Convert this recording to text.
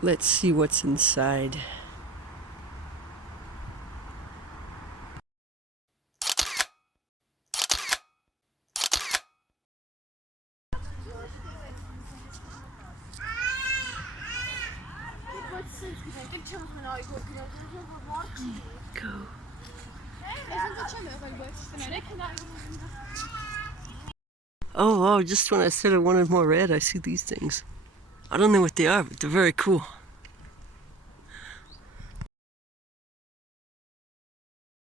Let's see what's inside. Go. Oh, just when I said I wanted more red, I see these things. I don't know what they are, but they're very cool.